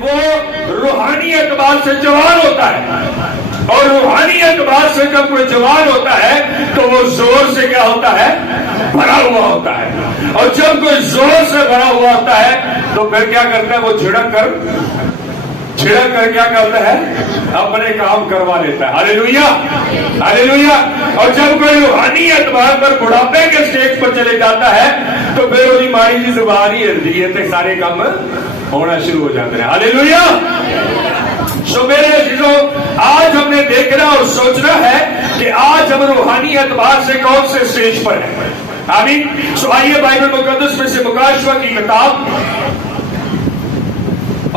وہ روحانی اعتبار سے جوان ہوتا ہے، اور روحانی اعتبار سے جب کوئی جوان ہوتا ہے تو وہ زور سے کیا ہوتا ہے؟ بھرا ہوا ہوتا ہے. اور جب کوئی زور سے بھرا ہوا ہوتا ہے تو پھر کیا کرتا ہے؟ وہ جھڑک کر کیا کرتا ہے؟ اپنے کام کروا لیتا ہے. ہاللیلویا ہاللیلویا. اور جب کوئی روحانی اعتبار پر بڑھاپے کے سٹیج پر چلے جاتا ہے تو پھر وہی ماری کی زبان ہی ہلتی ہے تو سارے کام ہونا شروع ہو جاتے ہیں. ہاللیلویا. سو میرے عزیزوں، آج ہم نے دیکھنا اور سوچنا ہے کہ آج ہم روحانی اعتبار سے کون سے سٹیج پر ہیں. آمین. سو آئیے بائبل مقدس میں سے مکاشفہ کی کتاب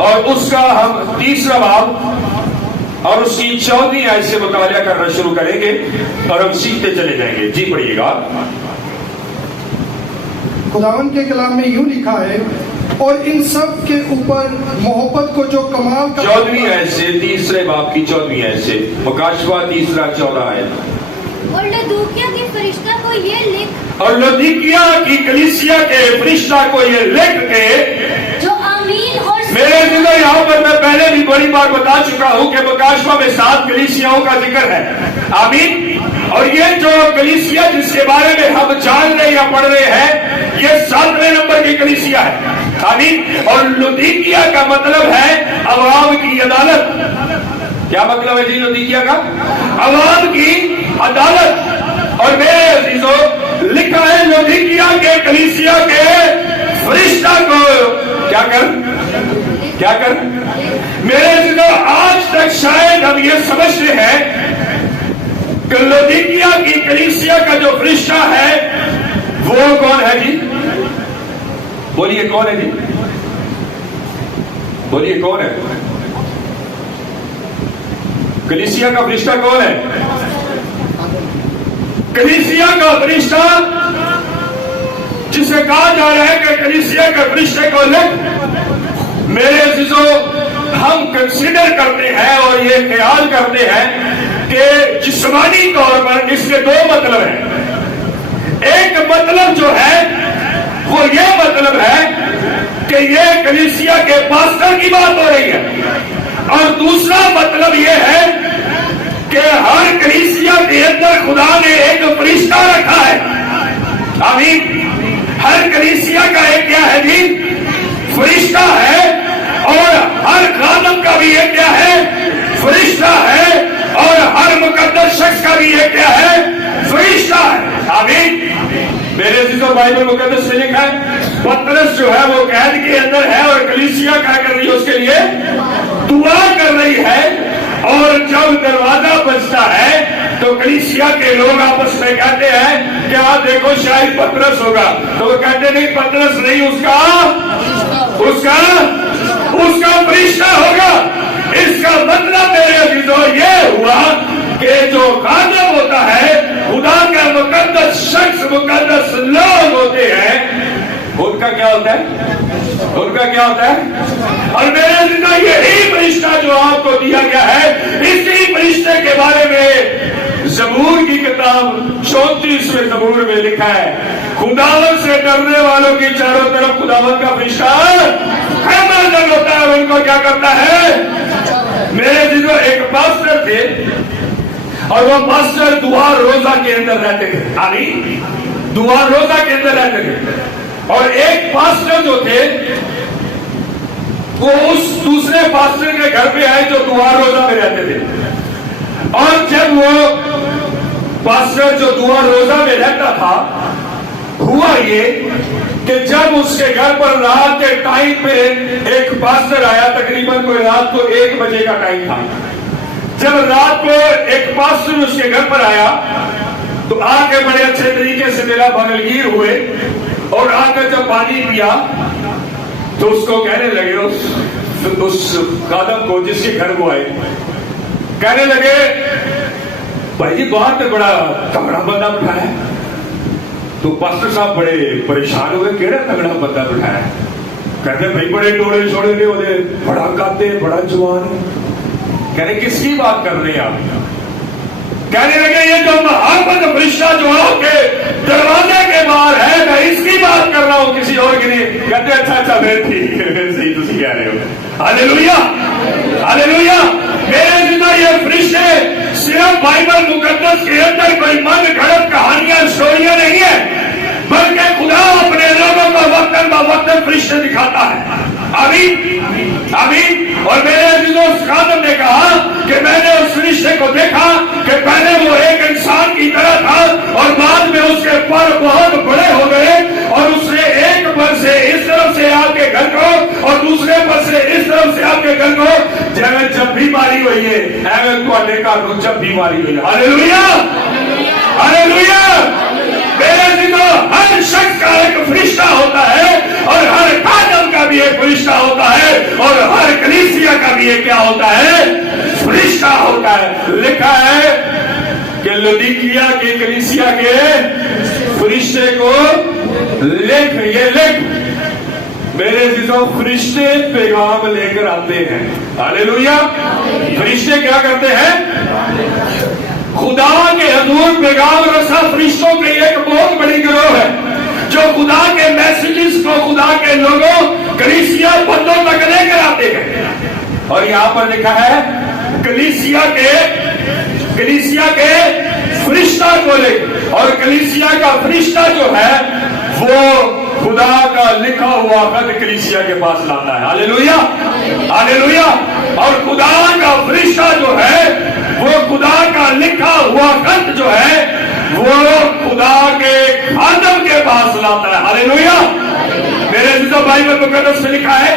اور اس کا ہم 3 باب اور اس کی 14 آیت سے مطالعہ کرنا شروع کریں گے اور ہم سیکھتے چلے جائیں گے. جی پڑھیے گا. خداوند کے کلام میں یوں لکھا ہے، اور ان سب کے اوپر محبت کو جو کمال کا 14 آیت سے 3 باب کی 14 آیت سے مکاشفہ 3-14 آیت. اور لودیکیا کے فرشتہ کو یہ لکھ، اور لودیکیا کی کلیسیا کے فرشتہ کو یہ لکھ کے، جو آمین اور میرے دلوں یہاں پر میں پہلے بھی بڑی بار بتا چکا ہوں کہ مکاشفہ میں 7 کلیسیاؤں کا ذکر ہے. آمین. اور یہ جو کلیسیا جس کے بارے میں ہم جان رہے یا پڑھ رہے ہیں، یہ 7ویں نمبر کی کلیسیا ہے. آمین. اور لودیکیا کا مطلب ہے عوام کی عدالت. کیا مطلب ہے جی لودیکیا کا؟ عوام کی عدالت. اور میرے عزیزوں لکھا ہے لودیکیا کے کلیسیا کے فرشتہ کو کیا کر میرے عزیزوں آج تک شاید ہم یہ سمجھتے ہیں کہ لودیکیا کی کلیسیا کا جو فرشتہ ہے وہ کون ہے جی؟ بولیے کون ہے جی؟ بولیے کون ہے؟ کلیسیا کا فرشتہ کون ہے؟ کلیسیا کا فرشتہ جسے کہا جا رہا ہے کہ کلیسیا کے فرشتے کو لکھ. میرے عزیزوں ہم کنسیڈر کرتے ہیں اور یہ خیال کرتے ہیں کہ جسمانی طور پر اس کے 2 مطلب ہیں. ایک مطلب جو ہے وہ یہ مطلب ہے کہ یہ کلیسیا کے پاسٹر کی بات ہو رہی ہے، اور دوسرا مطلب یہ ہے کہ ہر کلیسیا کے اندر خدا نے ایک فرشتہ رکھا ہے. آمین. ہر کلیسیا کا ایک کیا ہے جی؟ فرشتہ ہے. اور ہر خادم کا بھی ایک کیا ہے؟ فرشتہ ہے. اور ہر مقدس شخص کا بھی ایک کیا ہے؟ فرشتہ ہے. آمین. میرے عزیزوں بائبل مقدس میں لکھا ہے پترس جو ہے وہ قید کے اندر ہے اور کلیسیا کیا کر رہی ہے؟ اس کے لیے دعا کر رہی ہے. اور جب دروازہ بجتا ہے تو کلیسیا کے لوگ آپس میں کہتے ہیں کہ آپ دیکھو شاید پترس ہوگا. تو وہ کہتے نہیں پترس نہیں، اس کا فرشتہ ہوگا. اس کا مطلب میرے عزیزوں یہ ہوا کہ جو خادم ہوتا ہے، خدا کا مقدس شخص، مقدس لوگ ہوتے ہیں، ان کا کیا ہوتا ہے؟ اور میرے عزیزوں یہی فرشتہ جو آپ کو دیا گیا ہے، اسی فرشتے کے بارے میں زبور کی کتاب 34ویں زبور میں لکھا ہے، خداوند سے ڈرنے والوں کی چاروں طرف خداوند کا فرشتہ نازل ہوتا ہے. ان کو کیا کرتا ہے؟ میرے عزیزوں ایک پاسٹر تھے اور وہ پاسٹر دعا روزہ کے اندر رہتے تھے. آمین. دعا روزہ کے اندر رہتے تھے. اور ایک پاسٹر جو تھے وہ اس دوسرے پاسٹر کے گھر پہ آئے جو دعا روزہ میں رہتے تھے. اور جب وہ پاسٹر جو دعا روزہ میں رہتا تھا، ہوا یہ کہ جب اس کے گھر پر رات کے ٹائم پہ ایک پاسٹر آیا، تقریباً کوئی رات کو 1 بجے کا ٹائم تھا. جب رات کو ایک پاسٹر اس کے گھر پر آیا تو آ کے بڑے اچھے طریقے سے میرا بغلگیر ہوئے، اور آ کر جب پانی پیا تو اس کو کہنے لگے، اس خادم کو جس کے گھر وہ آئے، کہنے لگے بھائی جی بہت بڑا تگڑا بندہ بٹھایا ہے. تو پاسٹر صاحب بڑے پریشان ہوئے، کیڑا تگڑا بندہ بٹھایا ہے؟ کہتے بھائی بڑے ٹوڑے چھوڑے نے ہوتے، بڑا قد ہے، بڑا جوان ہے. کہنے کس کی بات کر رہے ہیں آپ؟ کہنے لگے یہ جو محمد فرشتہ جو آپ کے دروازے کے باہر ہے، میں اس کی بات کر رہا ہوں، کسی اور کی نہیں. کہتے اچھا پھر ٹھیک ہے، پھر صحیح تسی کہہ رہے ہو. Hallelujah hallelujah. मेरे जितना ये फरिश्ते सिर्फ बाइबल मुकद्दस के अंदर कोई मन गढ़ंत कहानियां स्टोरियां नहीं है, बल्कि खुदा अपने लोगों को वक्तन ब वक्तन फरिश्ते दिखाता है। आमीन आमीन। और मेरे अजीजों खादम ने कहा कि मैंने उस फरिश्ते को देखा कि पहले वो एक इंसान की तरह था और बाद में उसके पर बहुत बड़े हो गए और उसने एक पर से इस तरफ से आपके घर को और दूसरे पर से इस तरफ से आपके घर को जब भी मारी हुई है एवं ਤੁਹਾਡੇ ਘਰ ਨੂੰ जब भी मारी हुई है। Hallelujah hallelujah. मेरे दिनों हर शख्स का एक फरिश्ता होता है और हर खादम का भी एक फरिश्ता होता है और हर कलीसिया का भी एक क्या होता है, फरिश्ता होता है। लिखा है कि लौदीकिया की कलीसिया के फरिश्ते को लिख, ये लिख। मेरे जिसों फरिश्ते पैगाम लेकर आते हैं। हालेलुया। फरिश्ते क्या करते हैं? खुदा के हजूर पैगाम रसा फरिश्तों की एक बहुत बड़ी गिरोह है जो खुदा के मैसेजेस को खुदा के लोगों कलीसिया बंदों तक लेकर आते हैं। और यहां पर लिखा है कलीसिया के फरिश्ता को ले, और कलीसिया का फरिश्ता जो है वो खुदा का लिखा हुआ खत कलीसिया के पास लाता है। Hallelujah hallelujah. और खुदा का फरिश्ता जो है वो खुदा का लिखा हुआ खत जो है वो खुदा के खादम के पास लाता है। हालेलुया। मेरे जिसो बाइबल मुकद्दस में लिखा है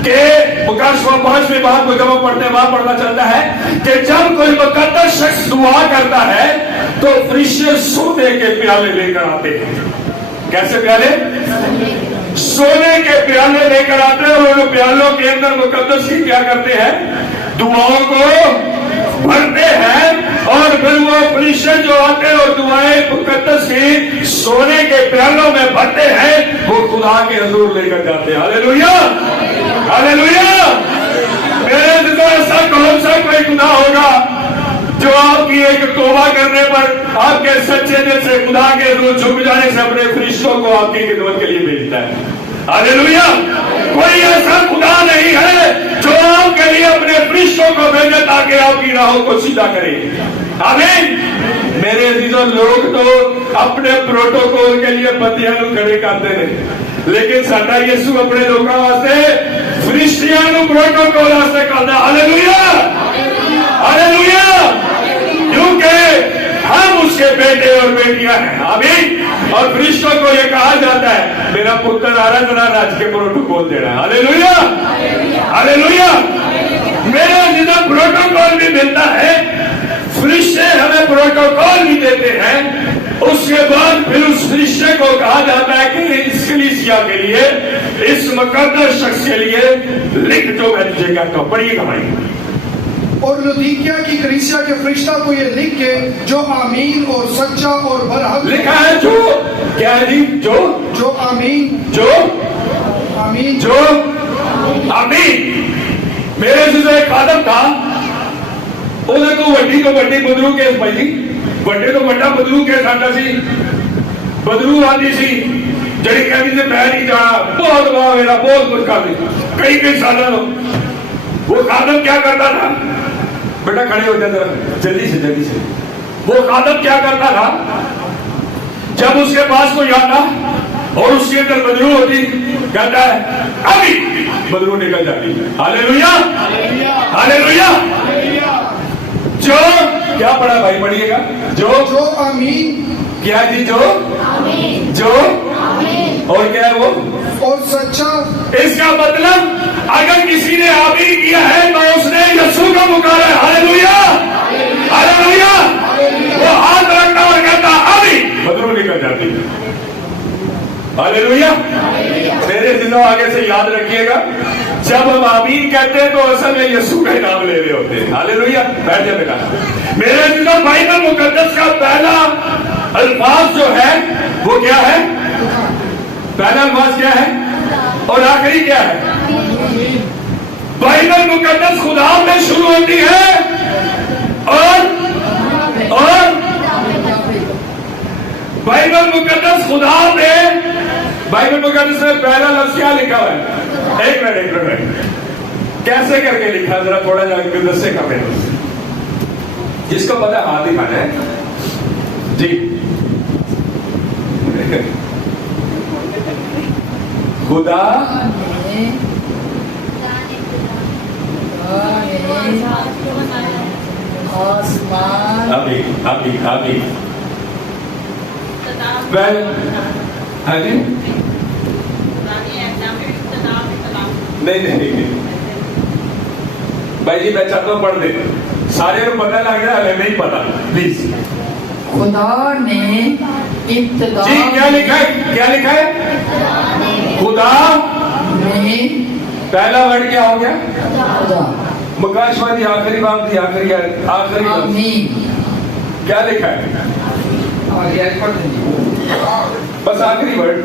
कि प्रकाश 5वें बात को जब हम पढ़ते हैं वहां पढ़ना चलता है कि जब कोई मुकद्दस शख्स दुआ करता है तो फरिश्ते सोने के प्याले लेकर आते हैं। कैसे प्याले? सोने के प्याले लेकर आते हैं और उन प्यालों के अंदर मुकद्दस की क्या करते हैं? दुआओं को भरते हैं और फिर वो फरिश्ते जो आते हैं और दुआएं मुकद्दस की सोने के प्यालों में भरते हैं, वो खुदा के हजूर लेकर जाते हैं। Hallelujah hallelujah. मेरे दिल में ऐसा कौन सा कोई खुदा होगा जो आपकी एक तौबा करने पर आपके सच्चे दिल से खुदा के हजूर झुक जाने से अपने फरिश्तों को आपकी खिदमत के लिए भेजता है। हालेलुया। कोई ऐसा खुदा नहीं है जो आपके लिए अपने फरिश्तों को भेजे ताकि आपकी राहों को सीधा करे। आमीन। मेरे अजीजों लोग तो अपने प्रोटोकॉल के लिए बंदियां खड़े करते हैं, लेकिन साडा यीशु अपने लोगों वास्ते फरिश्तियां प्रोटोकॉल वास्ते करता। Hallelujah hallelujah. क्योंकि हम उसके बेटे और बेटियां हैं। आमीन। और फरिश्तों को यह कहा जाता है मेरा पुत्र आ रहा जरा राज के प्रोटोकॉल देना है। Hallelujah hallelujah. मेरा जितना प्रोटोकॉल भी मिलता है, फरिश्ते हमें प्रोटोकॉल भी देते हैं। उसके बाद फिर उस फरिश्ते को कहा जाता है कि इस कलीसिया के लिए, इस मुकद्दस शख्स के लिए लिख जो मैं तुझे कहता हूं। पढ़िएगा भाई। और लौदीकिया की कलीसिया के फरिश्ता को ये लिख के जो आमीन और सच्चा और बरहक लिखा है, जो क्या है जी? जो आमीन जो आमीन जो आमीन। मेरे से एक आदम था, ਉਹਦੇ ਤੋਂ ਵੱਡੀ ਬਦਲੂ ਕੇਸ ਭਾਈ ਜੀ, ਵੱਡੇ ਤੋਂ ਵੱਡਾ ਬਦਲੂ ਕੇਸ ਆਂਦਾ ਸੀ। ਬਦਲੂ ਆਂਦੀ ਸੀ ਜਿਹੜੀ ਕਹਿੰਦੀ ਸੀ ਮੈਂ ਨਹੀਂ ਜਾਣਾ, ਬਹੁਤ ਵਾਹ ਮੇਰਾ ਬਹੁਤ ਕੁਝ ਕਰਦੀ कई सालों ਤੋਂ। वो खादम क्या करता था? बेटा खड़े हो जाते जल्दी से। वो खादम क्या करता था? जब उसके पास कोई आता और उसके अंदर बदलू होती, कहता है अभी बदलू निकल जाती। Hallelujah hallelujah. जो क्या पढ़ा भाई? पढ़िएगा। जो आमीन क्या जी? जो और क्या है वो? और सच्चा। इसका मतलब अगर किसी ने आमीन किया है तो उसने यीशु का पुकारा है। Hallelujah hallelujah. वो हाथ रखता और कहता आमीन, बदलू निकल जाती है। हालेलुया। मेरे दिनों आगे से याद रखिएगा, जब हम आमीन कहते हैं तो असल में यीशु का नाम ले रहे होते हैं। हालेलुया। बैठ जाए बेटा। मेरे दिनों बाइबल मुकद्दस का पहला अल्फाज जो है वो क्या है? पहला अल्फाज क्या है और आखिरी क्या है? बाइबल मुकद्दस खुदा में शुरू होती है और बाइबल मुकद्दस खुदा में, बाइबल मुकद्दस में पहला लफ्ज क्या लिखा हुआ है? एक मिनट कैसे करके लिखा, जरा थोड़ा जाकर गुलदस्ते का में, जिसको पता हाथ दिखाना है जी। खुदा आसमान अभी अभी अभी वेल, हाँ जी, नहीं नहीं नहीं भाई जी, मैं चाहता हूँ पढ़ दे, सारे को पता लग रहा है, नहीं पता प्लीज। खुदा ने इब्तिदा जी क्या लिखा है, क्या लिखा है? खुदा में पहला वर्ड क्या हो गया? खुदा मुकाशवादी आखिरी बात थी, आखिरी आखिरी बात। आमीन। क्या लिखा है? आगे आगे पढ़ दीजिए। बस आखिरी वर्ड,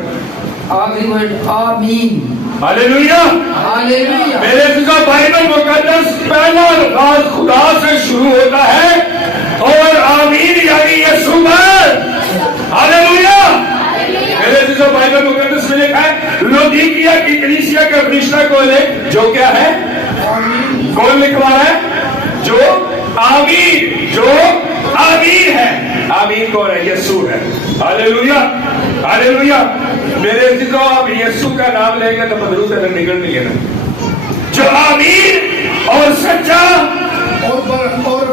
आखिरी वर्ड आमीन। हालेलुया। हालेलुया। मेरे अज़ीज़ों, बाइबल मुकद्दस पहला अल्फाज खुदा से शुरू होता है और आमीन यानी यीशु में। हालेलुया। मेरे अज़ीज़ों, बाइबल मुकद्दस में लिखा है लौदीकिया की कलीसिया के फरिश्ता को लिख, जो क्या है? कौन लिखवा रहा है? जो आमीन, जो आमीन है। आमीन कौन है? यीशु है। Hallelujah, hallelujah. मेरे अज़ीज़ों, आप यीशु का नाम लेंगे तो बदलू से निकल नहीं है ना। जो आमीन और सच्चा और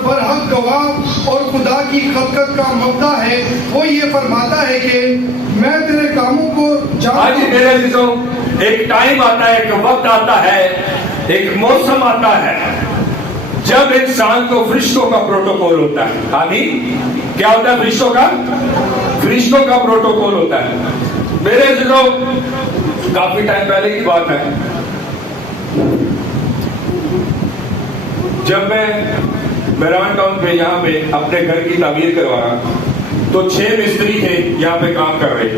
बरहक गवाह और खुदा की खलकत का मबदा है, वो ये फरमाता है कि मैं तेरे कामों को आज मेरे अज़ीज़ों, एक टाइम आता है, एक वक्त आता है, एक मौसम आता है जब इंसान को फरिश्तों का प्रोटोकॉल होता है। आमीन। क्या होता है? फरिश्तों का, फरिश्तों का प्रोटोकॉल होता है। मेरे अज़ीज़ों, काफी टाइम पहले की बात है, जब मैं मेहरान टाउन पे यहाँ पे अपने घर की तामीर करवा रहा, तो 6 मिस्त्री थे यहाँ पे काम कर रहे।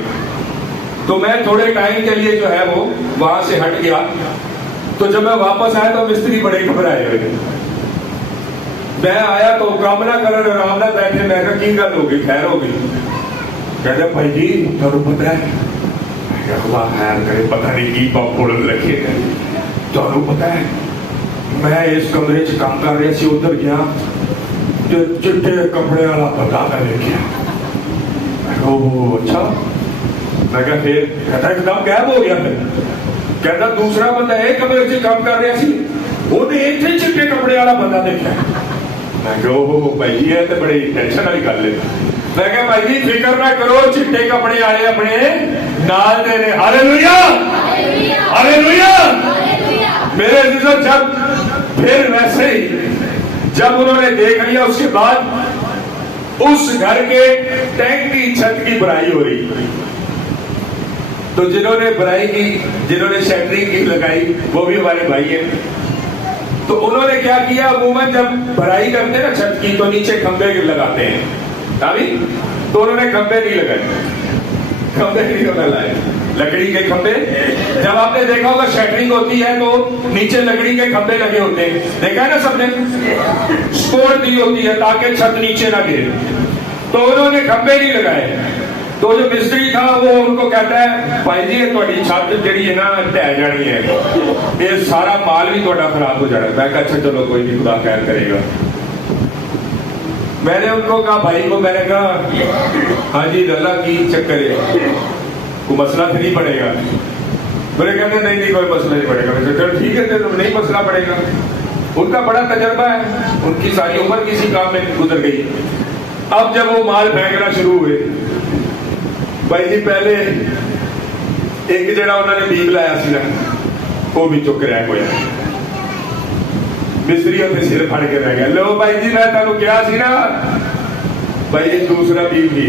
तो मैं थोड़े टाइम के लिए जो है वो वहां से हट गया। तो जब मैं वापस आया तो मिस्त्री बड़े घबराए हुए। मैं आया तो कामना कर आराम ना बैठे, मैं कहा की गल होगी, खैर होगी? कहते भाई जी थानू पता है? खुदा खैर करे, पता नहीं की बोलन रखे गए। थानू पता है मैं इस कमरे च काम कर रहा सी, उधर गया तो चिट्टे कपड़े वाला बंदा मैं देखा। ओह अच्छा। मैं कहा फिर? कहता एकदम गायब हो गया। फिर कहता दूसरा बंदा एक कमरे च काम कर रहा सी, उन्हें इतने चिट्टे कपड़े वाला बंदा देखा। मैं कहा ओह भाई जी, ये तो बड़ी टेंशन वाली गल है। मैं कहा भाई जी फिक्र ना करो, चिट्टे कपड़े वाले अपने नाल दे रहे। Hallelujah, hallelujah. मेरे अज़ीज़ों, जब फिर वैसे ही जब उन्होंने देख लिया, उसके बाद उस घर के टैंक की छत की बुराई हो रही। तो जिन्होंने बुराई की, जिन्होंने शटरिंग की लगाई, वो भी हमारे भाई हैं। तो उन्होंने क्या किया, अमूमन जब भराई करते हैं ना छत की, तो नीचे खंबे लगाते हैं। अभी तो उन्होंने खंबे नहीं लगाए, खंबे नहीं होना लाए, लकड़ी के खंबे। जब आपने देखा होगा शटरिंग होती है तो नीचे लकड़ी के खंबे लगे होते हैं, देखा है ना सबने? सपोर्ट दी होती है ताकि छत नीचे ना गिरे। तो उन्होंने खंबे नहीं लगाए। तो जो मिस्त्री था वो उनको कहता है भाई जी थोड़ी छत जी है ना ढह जानी है, ये सारा माल भी थोड़ा खराब हो जाना। मैं कहा अच्छा चलो कोई नहीं, खुदा खैर करेगा। मैंने उनको कहा भाई को, मैंने कहा हाँ जी अल्लाह की चक्कर है, कोई मसला तो नहीं पड़ेगा? बोले कहते नहीं नहीं कोई मसला नहीं पड़ेगा। मैं चलो ठीक है तो नहीं मसला पड़ेगा। उनका बड़ा तजर्बा है, उनकी सारी उम्र किसी काम में गुजर गई। अब जब वो माल फेंकना शुरू हुए, भाई जी पहले एक जरा उन्होंने बीब लाया सी ना, वो भी चुक रहा कोई मिस्त्री अपने सिर फड़ के रह गया। लो भाई जी मैं तुहानू कहा सी ना, भाई जी दूसरा बीब भी